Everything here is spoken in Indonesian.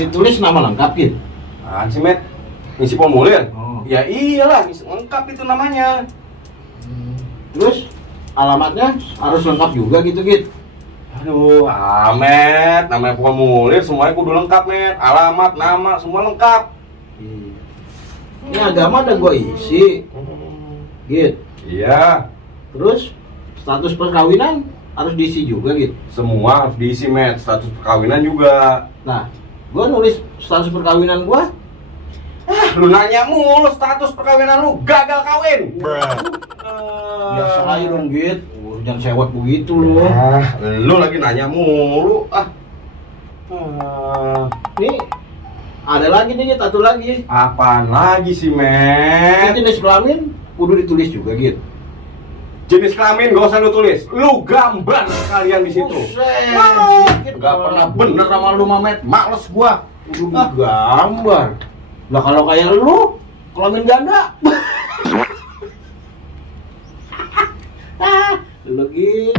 ditulis nama lengkap gitu. Apaan sih, Met? Ngisi formulir? Oh. Ya iyalah, ngisi lengkap itu namanya. Terus alamatnya harus lengkap juga gitu gitu. Aduh, Met, namanya formulir semuanya kudu lengkap, Met. Alamat, nama, semua lengkap. Ini agama ada gue isi, gitu. Iya, Terus status perkawinan harus diisi juga gitu. semua harus diisi, Met. Status perkawinan juga. Nah, gue nulis status perkawinan gue. Lu nanya mulu status perkawinan lu gagal kawin. Biasa aja dong gitu. Jangan sewot begitu lu. Lu lagi nanya mulu. Nih ada lagi nih, satu lagi. Apaan lagi sih, Ini Met? jenis kelamin kudu ditulis juga gitu. Jenis kelamin gak usah lu tulis. Lu gambar sekalian di situ. Buset. Gak pernah bener sama lu, Mamet. Males gua. Kudu gambar. Lah kalau kayak lu kelamin ganda. Lu gitu.